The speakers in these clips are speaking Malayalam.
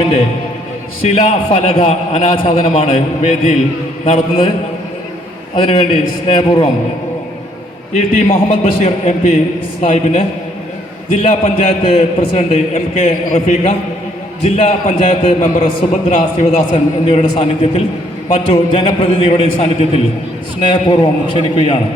ിന്റെ ശിലാഫലക അനാച്ഛാദനമാണ് വേദിയിൽ നടത്തുന്നത്. അതിനുവേണ്ടി സ്നേഹപൂർവ്വം ടി മുഹമ്മദ് ബഷീർ MP സാഹിബിന്, ജില്ലാ പഞ്ചായത്ത് പ്രസിഡന്റ് MK റഫീഖ, ജില്ലാ പഞ്ചായത്ത് മെമ്പർ സുഭദ്ര ശിവദാസൻ എന്നിവരുടെ സാന്നിധ്യത്തിൽ മറ്റു ജനപ്രതിനിധികളുടെ സാന്നിധ്യത്തിൽ സ്നേഹപൂർവ്വം ക്ഷണിക്കുകയാണ്.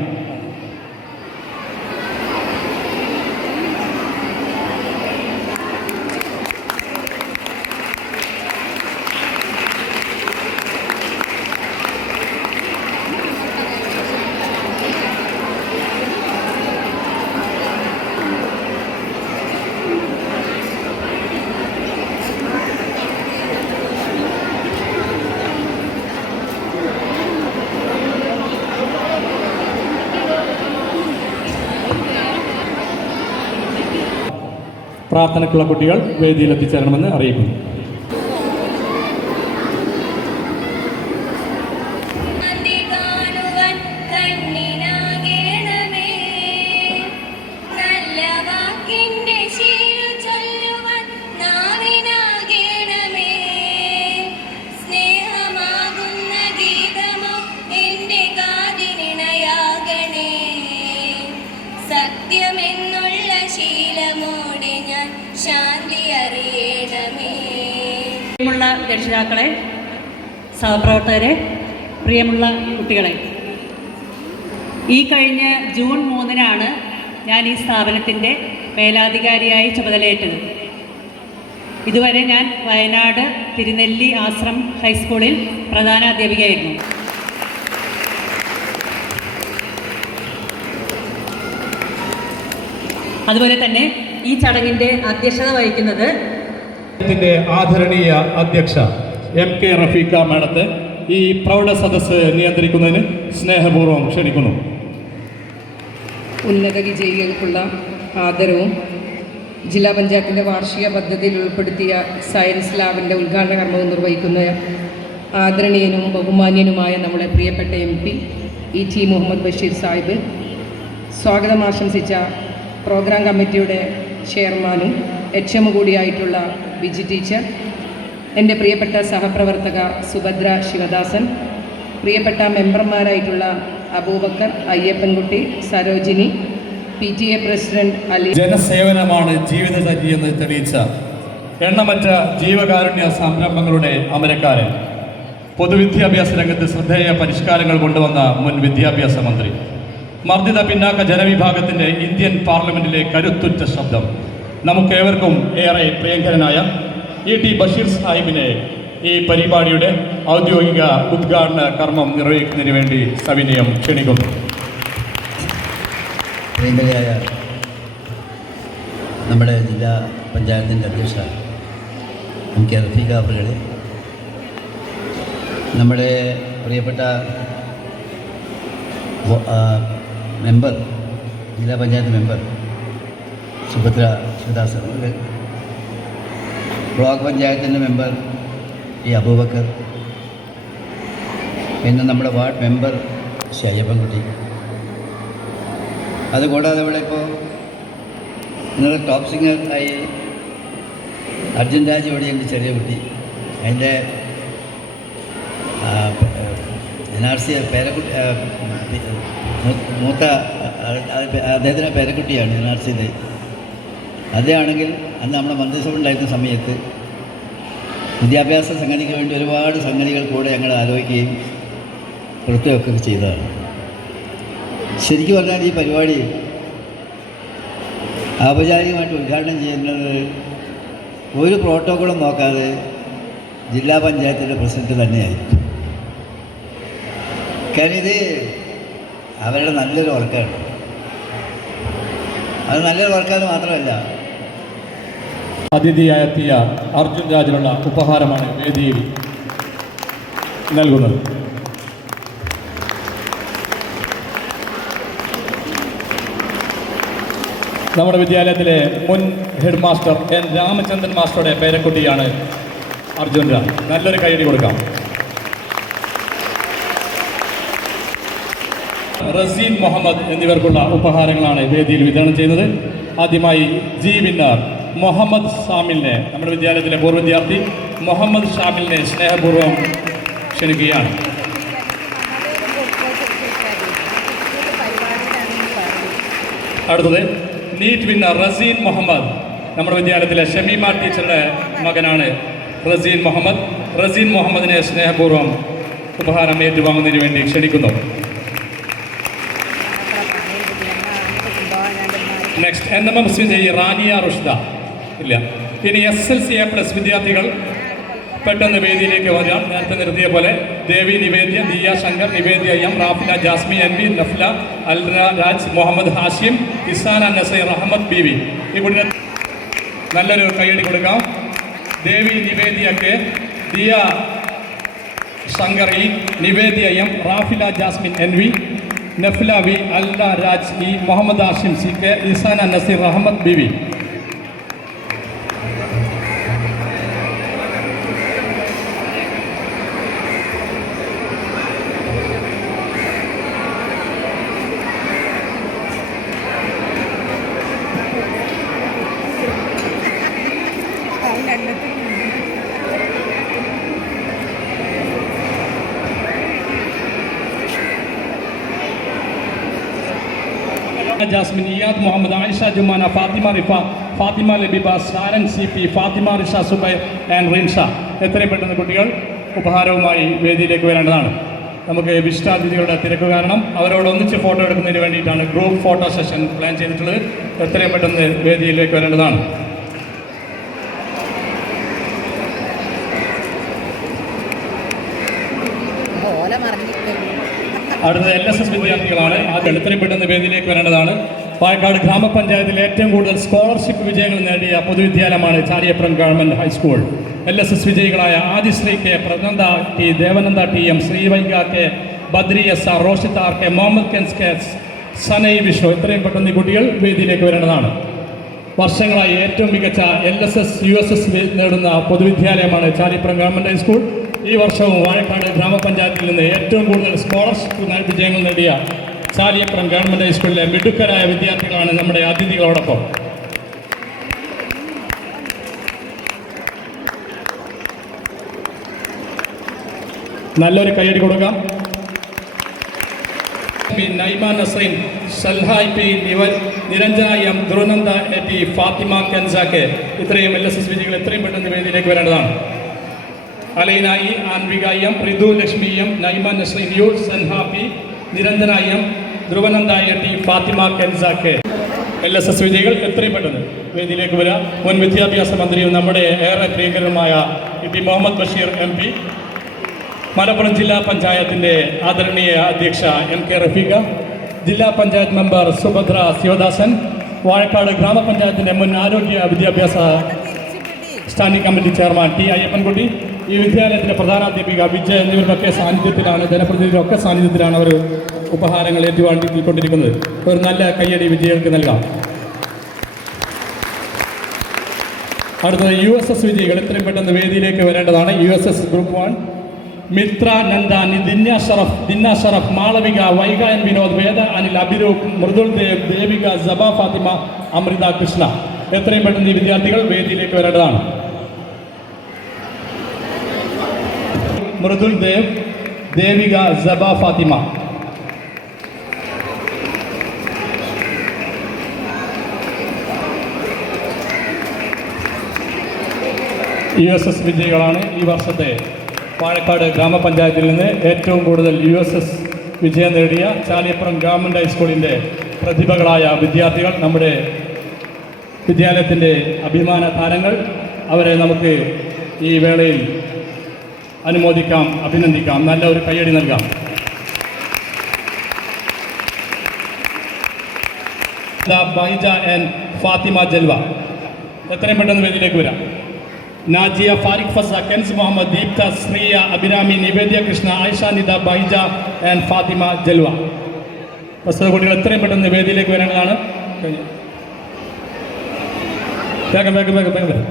പ്രാർത്ഥനയ്ക്കുള്ള കുട്ടികൾ വേദിയിൽ എത്തിച്ചേരണമെന്ന് അറിയിക്കുന്നു. പ്രിയമുള്ള രക്ഷിതാക്കളെ, സഹപ്രവർത്തകരെ, പ്രിയമുള്ള കുട്ടികളെ, ഈ കഴിഞ്ഞ ജൂൺ 3-നാണ് ഞാൻ ഈ സ്ഥാപനത്തിൻ്റെ മേലാധികാരിയായി ചുമതലയേറ്റത്. ഇതുവരെ ഞാൻ വയനാട് തിരുനെല്ലി ആശ്രം ഹൈസ്കൂളിൽ പ്രധാന അധ്യാപികയായിരുന്നു. അതുപോലെ തന്നെ ഈ ചടങ്ങിൻ്റെ അധ്യക്ഷത വഹിക്കുന്നത് ആദരണീയ അധ്യക്ഷ MK റഫീഖ മാഡത്തെ ഈ പ്രൗഢ സദസ്സ് നിയന്ത്രിക്കുന്നതിന് സ്നേഹപൂർവ്വം ക്ഷണിക്കുന്നു. ഉന്നത വിജയികൾക്കുള്ള ആദരവും ജില്ലാ പഞ്ചായത്തിൻ്റെ വാർഷിക പദ്ധതിയിൽ ഉൾപ്പെടുത്തിയ സയൻസ് ലാബിൻ്റെ ഉദ്ഘാടന കർമ്മവും നിർവഹിക്കുന്ന ആദരണീയനും ബഹുമാന്യനുമായ നമ്മുടെ പ്രിയപ്പെട്ട MP ടി മുഹമ്മദ് ബഷീർ സാഹിബ്, സ്വാഗതം ആശംസിച്ച പ്രോഗ്രാം കമ്മിറ്റിയുടെ ചെയർമാനും HM കൂടിയായിട്ടുള്ള വിജി ടീച്ചർ, എൻ്റെ പ്രിയപ്പെട്ട സഹപ്രവർത്തക സുഭദ്ര ശിവദാസൻ, പ്രിയപ്പെട്ട മെമ്പർമാരായിട്ടുള്ള അബൂബക്കർ, അയ്യപ്പൻകുട്ടി, സരോജിനി, PTA പ്രസിഡന്റ് അലി. ജനസേവനമാണ് ജീവിതചര്യയെന്ന് തെളിയിച്ച എണ്ണമറ്റ ജീവകാരുണ്യ സംരംഭങ്ങളുടെ അമരക്കാരൻ, പൊതുവിദ്യാഭ്യാസ രംഗത്ത് ശ്രദ്ധേയ പരിഷ്കാരങ്ങൾ കൊണ്ടുവന്ന മുൻ വിദ്യാഭ്യാസ മന്ത്രി, മർദ്ദിത പിന്നാക്ക ജനവിഭാഗത്തിൻ്റെ ഇന്ത്യൻ പാർലമെന്റിലെ കരുത്തുറ്റ ശബ്ദം, നമുക്കേവർക്കും ഏറെ പ്രിയങ്കരനായ ടി ബഷീർ സാഹിബിനെ ഈ പരിപാടിയുടെ ഔദ്യോഗിക ഉദ്ഘാടന കർമ്മം നിർവഹിക്കുന്നതിന് വേണ്ടി സവിനയം ക്ഷണിക്കുന്നു. പ്രിയങ്കരയായ നമ്മുടെ ജില്ലാ പഞ്ചായത്തിൻ്റെ അധ്യക്ഷ MK റഫീഖ അവരുടെ, നമ്മുടെ പ്രിയപ്പെട്ട മെമ്പർ, ജില്ലാ പഞ്ചായത്ത് മെമ്പർ സുഭദ്ര ശിവദാസ് അവരുടെ, ബ്ലോക്ക് പഞ്ചായത്തിൻ്റെ മെമ്പർ അബൂബക്കർ, പിന്നെ നമ്മുടെ വാർഡ് മെമ്പർ അയ്യപ്പൻകുട്ടി, അതുകൂടാതെ ഇവിടെ ഇപ്പോൾ ഇന്നലെ ടോപ്പ് സിംഗർ ആയി അർജുൻ രാജ് ഇവിടെയുണ്ട്, ചെറിയ കുട്ടി, അതിൻ്റെ NRC പേരക്കുട്ടി, മൂത്ത അദ്ദേഹത്തിൻ്റെ പേരക്കുട്ടിയാണ് NRCയിലെ. അദ്ദേഹമാണെങ്കിൽ അന്ന് നമ്മുടെ മന്ത്രിസഭ ഉണ്ടായിരുന്ന സമയത്ത് വിദ്യാഭ്യാസ സംഗതിക്ക് വേണ്ടി ഒരുപാട് സംഗതികൾ കൂടെ ഞങ്ങൾ ആലോചിക്കുകയും പ്രത്യേകമൊക്കെ ചെയ്തതാണ്. ശരിക്കും പറഞ്ഞാൽ ഈ പരിപാടി ഔപചാരികമായിട്ട് ഉദ്ഘാടനം ചെയ്യുന്നത് ഒരു പ്രോട്ടോക്കോളും നോക്കാതെ ജില്ലാ പഞ്ചായത്തിൻ്റെ പ്രസിഡന്റ് തന്നെയായിരിക്കും. കാരണം ഇത് അവരുടെ നല്ലൊരു വർക്കാണ്. അത് നല്ലൊരു വർക്കാണ് മാത്രമല്ല, അതിഥിയായെത്തിയ അർജുൻ രാജിനുള്ള ഉപഹാരമാണ് വേദിയിൽ നൽകുന്നത്. നമ്മുടെ വിദ്യാലയത്തിലെ മുൻ ഹെഡ് മാസ്റ്റർ N രാമചന്ദ്രൻ മാസ്റ്ററുടെ പേരക്കുട്ടിയാണ് അർജുൻ രാജ്. നല്ലൊരു കൈയടി കൊടുക്കാം. റസീൻ മുഹമ്മദ് എന്നിവർക്കുള്ള ഉപഹാരങ്ങളാണ് വേദിയിൽ വിതരണം ചെയ്യുന്നത്. ആദ്യമായി ജി വിന്നർ മുഹമ്മദ് സാമിലിനെ, നമ്മുടെ വിദ്യാലയത്തിലെ പൂർവ്വ വിദ്യാർത്ഥി മുഹമ്മദ് ഷാമിലിനെ സ്നേഹപൂർവ്വം ക്ഷണിക്കുകയാണ്. അടുത്തത് നീറ്റ് വിന്നർ റസീൻ മുഹമ്മദ്. നമ്മുടെ വിദ്യാലയത്തിലെ ഷമീമ ടീച്ചറുടെ മകനാണ് റസീൻ മുഹമ്മദ്. റസീൻ മുഹമ്മദിനെ സ്നേഹപൂർവ്വം ഉപഹാരം ഏറ്റുവാങ്ങുന്നതിന് വേണ്ടി ക്ഷണിക്കുന്നു. നെക്സ്റ്റ് NMS വിജയി റാനിയ റുഷ്ദ. ഇല്ല. ഇനി SLC++ വിദ്യാർത്ഥികൾ പെട്ടെന്ന് വേദിയിലേക്ക് വരാം. നേരത്തെ നിർത്തിയ പോലെ Devi Nivedya, Diya Shankar, Nivedya M, Rafila Jasmi NV, Nafla Alra Raj, Muhammad Hashim, Isana Nasair, Ahmed BV. ഈ കുട്ടിനെ നല്ലൊരു കൈയടി കൊടുക്കാം. ദേവി നിവേദ്യക്ക്, Diya Shankar E, Nivedya M, Rafila Jasmin NV, Nafla V, Alra Raj E, Muhammad Hashim CK, Isana Naseer, Ahmed BV. Jasmin, Iyad Muhammad, Ayisha Jumana, Fathima Rifa, Fathima Labiba, Saran CP, Fathima Risha Zubair and Rinsha. എത്രയും പെട്ടെന്ന് കുട്ടികൾ ഉപഹാരവുമായി വേദിയിലേക്ക് വരേണ്ടതാണ്. നമുക്ക് വിശിഷ്ടാതിഥികളുടെ തിരക്ക് കാരണം അവരോട് ഒന്നിച്ച് ഫോട്ടോ എടുക്കുന്നതിന് വേണ്ടിയിട്ടാണ് ഗ്രൂപ്പ് ഫോട്ടോ സെഷൻ പ്ലാൻ ചെയ്തിട്ടുള്ളത്. എത്രയും പെട്ടെന്ന് വേദിയിലേക്ക് വരേണ്ടതാണ്. അടുത്ത LSS വിദ്യാർത്ഥികളാണ്. ആദ്യം എത്രയും പെട്ടെന്ന് വേദിയിലേക്ക് വരേണ്ടതാണ്. പാലക്കാട് ഗ്രാമപഞ്ചായത്തിൽ ഏറ്റവും കൂടുതൽ സ്കോളർഷിപ്പ് വിജയങ്ങൾ നേടിയ പൊതുവിദ്യാലയമാണ് ചാലിയപ്പുറം ഗവൺമെൻറ് ഹൈസ്കൂൾ. LSS വിജയികളായ Adisree K, Pranandha T, Devananda TM, Sreevaiga K, Badri SR, Roshith R K, Muhammad Kens K, Sanai Vishnu. എത്രയും പെട്ടെന്ന് ഈ കുട്ടികൾ വേദിയിലേക്ക് വരേണ്ടതാണ്. വർഷങ്ങളായി ഏറ്റവും മികച്ച LSS USS നേടുന്ന പൊതുവിദ്യാലയമാണ് ചാലിയപ്പുറം ഗവൺമെൻറ് ഹൈസ്കൂൾ. ഈ വർഷവും വാഴക്കാട് ഗ്രാമപഞ്ചായത്തിൽ നിന്ന് ഏറ്റവും കൂടുതൽ സ്കോളർഷിപ്പ് വിജയങ്ങൾ നേടിയ ചാലിയപ്പുറം ഗവൺമെൻറ് ഹൈസ്കൂളിലെ മിടുക്കരായ വിദ്യാർത്ഥികളാണ് നമ്മുടെ അതിഥികളോടൊപ്പം. നല്ലൊരു കൈയടി കൊടുക്കാം. നൈമ നസൈൻ, സൽഹായ് P, Niranjana M, ധ്രുവനന്ദ T, Fathima Kenza K. ഇത്രയും LSS വിജയികൾ എത്രയും പെട്ടെന്ന് വേദിയിലേക്ക് വരേണ്ടതാണ്. അലൈന E, ആൻവിക M, ഋതു Lakshmi M, നൈമ Nasreen U, Sanha P, Niranjana M, ധ്രുവനന്ദ T, Fathima Kenza K. LSS വിജയികൾ എത്രയും പെട്ടെന്ന് വേദിയിലേക്ക് വരിക. മുൻ വിദ്യാഭ്യാസ മന്ത്രിയും നമ്മുടെ ഏറെ പ്രിയങ്കരനുമായ P മുഹമ്മദ് ബഷീർ MP, മലപ്പുറം ജില്ലാ പഞ്ചായത്തിൻ്റെ ആദരണീയ അധ്യക്ഷ MK റഫീഖ, ജില്ലാ പഞ്ചായത്ത് മെമ്പർ സുഭദ്ര ശിവദാസൻ, വാഴക്കാട് ഗ്രാമപഞ്ചായത്തിൻ്റെ മുൻ ആരോഗ്യ വിദ്യാഭ്യാസ standing committee chairman T Ayyappankutty, ഈ വിദ്യാലയത്തിൻ്റെ പ്രധാനാധ്യാപിക വിജയ് എന്നിവരുടെയൊക്കെ സാന്നിധ്യത്തിലാണ്, ജനപ്രതിനിധികളുടെ സാന്നിധ്യത്തിലാണ് അവർ ഉപഹാരങ്ങൾ ഏറ്റുവാങ്ങിക്കൊണ്ടിരിക്കുന്നത്. ഒരു നല്ല കയ്യടി വിജയികൾക്ക് നൽകാം. അടുത്തത് USS വിജയികൾ എത്രയും പെട്ടെന്ന് വേദിയിലേക്ക് വരേണ്ടതാണ്. USS group 1 Mithra Nanda, Dinna Sharaf, Malavika, Vaiga N Vinod, Veda Anil, Abhiroop, Mridul Dev, Devika, Jaba Fathima, Amritha Krishna. എത്രയും പെട്ടെന്ന് ഈ വിദ്യാർത്ഥികൾ വേദിയിലേക്ക് വരേണ്ടതാണ്. മൃദുൽ ദേവ്, ദേവിക, ജബ ഫാത്തിമ. USS വിജയികളാണ് ഈ വർഷത്തെ പാലക്കാട് ഗ്രാമപഞ്ചായത്തിൽ നിന്ന് ഏറ്റവും കൂടുതൽ USS വിജയം നേടിയ ചാലിയപ്പുറം ഗവൺമെൻറ് ഹൈസ്കൂളിൻ്റെ പ്രതിഭകളായ വിദ്യാർത്ഥികൾ, നമ്മുടെ വിദ്യാലയത്തിൻ്റെ അഭിമാന താരങ്ങൾ. അവരെ നമുക്ക് ഈ വേളയിൽ അനുമോദിക്കാം, അഭിനന്ദിക്കാം, നല്ല ഒരു കയ്യടി നൽകാം. ബൈജ ആൻഡ് ഫാത്തിമ ജൽവ എത്രയും പെട്ടെന്ന് വേദിയിലേക്ക് വരാം. നാജിയ, ഫാരിഖ് ഫസ, കെൻസ് മുഹമ്മദ്, ദീപ്ത, ശ്രീയ, അഭിരാമി, നിവേദ്യ കൃഷ്ണ, ആയിഷ നിദ, ബൈജ ആൻഡ് ഫാത്തിമ ജൽവ. പ്രസ്തുത കുട്ടികൾ എത്രയും പെട്ടെന്ന് വേദിയിലേക്ക് വരേണ്ടതാണ്. വേഗം വേഗം വേഗം വേഗം വരും.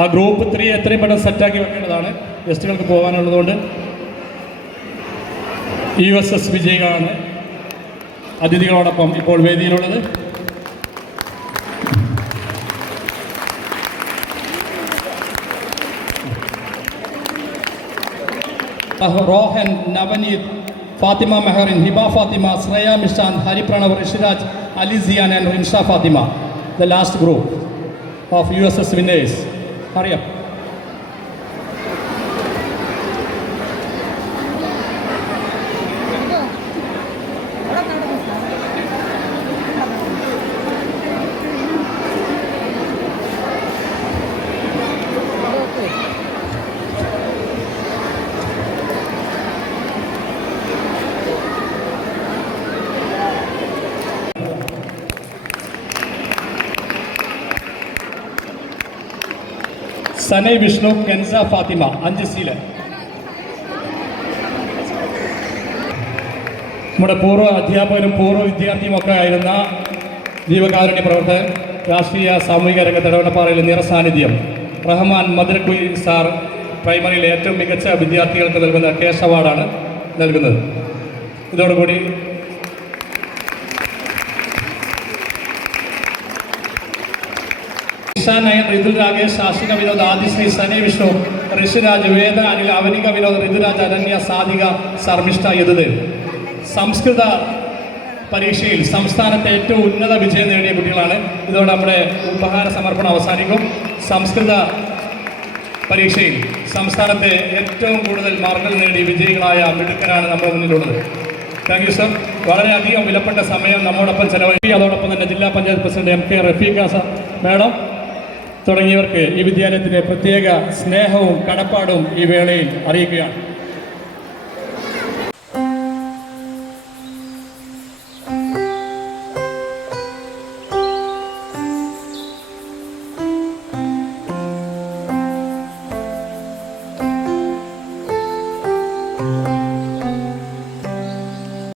ആ ഗ്രൂപ്പ് 3 എത്രയും പെട്ടെന്ന് സെറ്റാക്കി വെക്കേണ്ടതാണ്. ഗസ്റ്റുകൾക്ക് പോകാനുള്ളതുകൊണ്ട്. USS വിജയികളാണ് അതിഥികളോടൊപ്പം ഇപ്പോൾ വേദിയിലുള്ളത്. Rohan, Navaneeth, Fatima Meherin, Hiba Fatima, Sreya Mishant, Hari Pranav, Rishiraj, Ali Zian and Rinsha Fatima. The last group of USS winners. Hurry up. Sanai Vishnu, Kensa Fathima, 5 സീല്. നമ്മുടെ പൂർവ്വ അധ്യാപകരും പൂർവ്വ വിദ്യാർത്ഥിയും ഒക്കെ ആയിരുന്ന ജീവകാരുണ്യ പ്രവർത്തകൻ, രാഷ്ട്രീയ സാമൂഹിക രംഗത്ത് ഇടവണ്ണപ്പാറയിൽ നിറസാന്നിധ്യം റഹ്മാൻ മദ്രക്കുയി സാർ പ്രൈമറിയിലെ ഏറ്റവും മികച്ച വിദ്യാർത്ഥികൾക്ക് നൽകുന്ന കേശ് അവാർഡാണ് നൽകുന്നത്. ഇതോടുകൂടി നയൻ, ഋതുൽ രാകേഷ്, ആഷിക വിനോദ്, ആദിശ്രീ, സനി വിഷ്ണു, ഋഷിരാജ്, വേദ അനിൽ, അവനിക വിനോദ്, ഋതുരാജ്, അനന്യ, സാധിക, സർമിഷ്ഠ, യദുദേവ്. സംസ്കൃത പരീക്ഷയിൽ സംസ്ഥാനത്തെ ഏറ്റവും ഉന്നത വിജയം നേടിയ കുട്ടികളാണ്. ഇതോടെ നമ്മുടെ ഉപഹാര സമർപ്പണം അവസാനിക്കും. സംസ്കൃത പരീക്ഷയിൽ സംസ്ഥാനത്തെ ഏറ്റവും കൂടുതൽ മാർക്കുകൾ നേടി വിജയികളായ മിടുക്കരാണ് നമ്മുടെ മുന്നിലുള്ളത്. Thank you sir. വളരെയധികം വിലപ്പെട്ട സമയം നമ്മോടൊപ്പം ചെലവഴിക്കും. അതോടൊപ്പം തന്നെ ജില്ലാ panchayat president MK Rafeekha madam തുടങ്ങിയവർക്ക് ഈ വിദ്യാലയത്തിൻ്റെ പ്രത്യേക സ്നേഹവും കടപ്പാടും ഈ വേളയിൽ അറിയിക്കുകയാണ്.